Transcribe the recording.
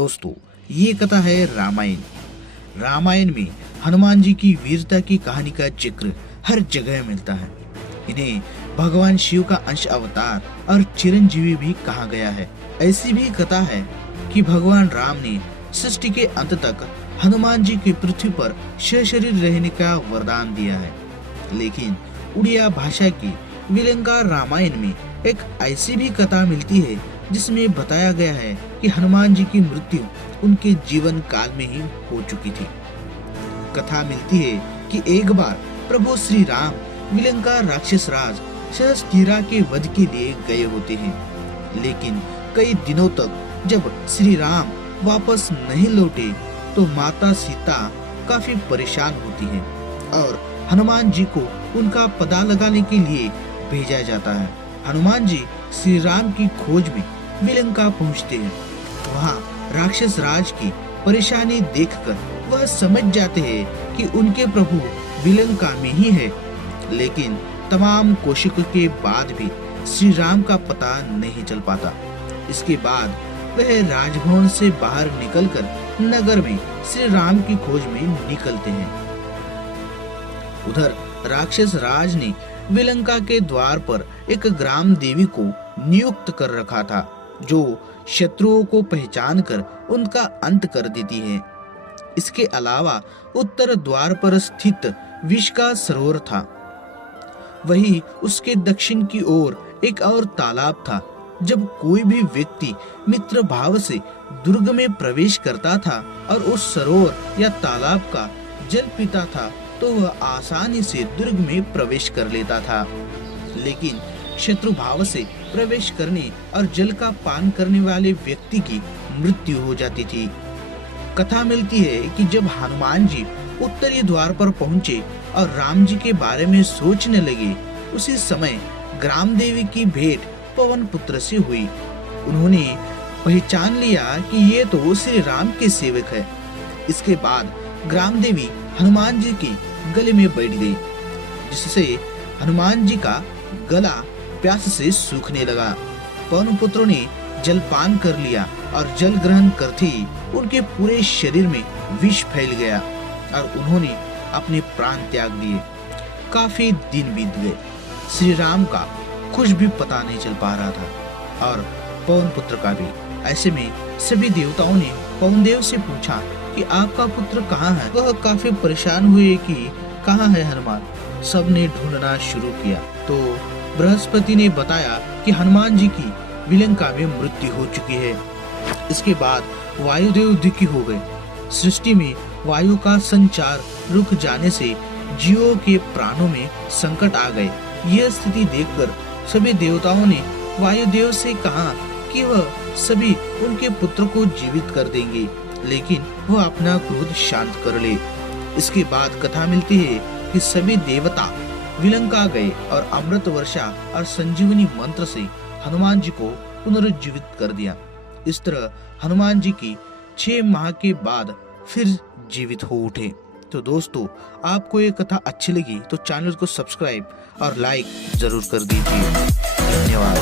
दोस्तों, ये कथा है रामायण। रामायण में हनुमान जी की वीरता की कहानी का जिक्र हर जगह मिलता है। इन्हें भगवान शिव का अंश अवतार और चिरंजीवी भी कहा गया है। ऐसी भी कथा है कि भगवान राम ने सृष्टि के अंत तक हनुमान जी की पृथ्वी पर सशरीर रहने का वरदान दिया है। लेकिन उड़िया भाषा की विलंका रामायण में एक ऐसी भी कथा मिलती है जिसमें बताया गया है कि हनुमान जी की मृत्यु उनके जीवन काल में ही हो चुकी थी। कथा मिलती है कि एक बार प्रभु श्री राम विलंका राक्षस राज सहस्तिरा के वध के लिए गए होते हैं, लेकिन कई दिनों तक जब श्री राम वापस नहीं लौटे तो माता सीता काफी परेशान होती है और हनुमान जी को उनका पता लगाने के लिए भेजा जाता है। हनुमान जी श्री राम की खोज में विलंका पहुंचते हैं। वहां राक्षस राज की परेशानी देखकर वह समझ जाते हैं कि उनके प्रभु विलंका में ही है, लेकिन तमाम कोशिशों के बाद भी श्री राम का पता नहीं चल पाता। इसके बाद वह राजभवन से बाहर निकलकर नगर में श्री राम की खोज में निकलते हैं। उधर राक्षस राज ने विलंका के द्वार पर एक ग्राम देवी को नियुक्त कर रखा था, जो शत्रुओं को पहचान कर उनका अंत कर देती है। इसके अलावा उत्तर द्वार पर स्थित विष का सरोवर था। वही उसके दक्षिण की ओर एक और तालाब था। जब कोई भी व्यक्ति मित्र भाव से दुर्ग में प्रवेश करता था और उस सरोवर या तालाब का जल पीता था तो वह आसानी से दुर्ग में प्रवेश कर लेता था। लेकिन शत्रु भाव से प्रवेश करने और जल का पान करने वाले व्यक्ति की मृत्यु हो जाती थी। कथा मिलती है कि जब हनुमान जी उत्तरी द्वार पर पहुंचे और राम जी के बारे में सोचने लगे, उसी समय ग्राम देवी की भेंट पवन पुत्र से हुई। उन्होंने पहचान लिया कि ये तो श्री राम के सेवक है। इसके बाद ग्राम देवी हनुमान जी के गले में बैठ गई, जिससे हनुमान जी का गला प्यास से सूखने लगा। पवन पुत्र ने जलपान कर लिया और जल ग्रहण करते ही उनके पूरे शरीर में विष फैल गया और उन्होंने अपने प्राण त्याग दिए। काफी दिन बीत गए। श्री राम का कुछ भी पता नहीं चल पा रहा था और पवन पुत्र का भी। ऐसे में सभी देवताओं ने पवन देव से पूछा कि आपका पुत्र कहाँ है। वह काफी परेशान हुए कि कहाँ है हनुमान। सबने ढूंढना शुरू किया तो बृहस्पति ने बताया कि हनुमान जी की विलंका में मृत्यु हो चुकी है। इसके बाद वायुदेव दुखी हो गए। सृष्टि में वायु का संचार रुक जाने से जीवों के प्राणों में संकट आ गए। यह स्थिति देखकर सभी देवताओं ने वायुदेव से कहा कि वह सभी उनके पुत्र को जीवित कर देंगे, लेकिन वह अपना क्रोध शांत कर ले। इसके बाद कथा मिलती है कि सभी देवता विलंका गए और अमृत वर्षा और संजीवनी मंत्र से हनुमान जी को पुनर्जीवित कर दिया। इस तरह हनुमान जी की 6 माह के बाद फिर जीवित हो उठे। तो दोस्तों, आपको ये कथा अच्छी लगी तो चैनल को सब्सक्राइब और लाइक जरूर कर दीजिए। धन्यवाद।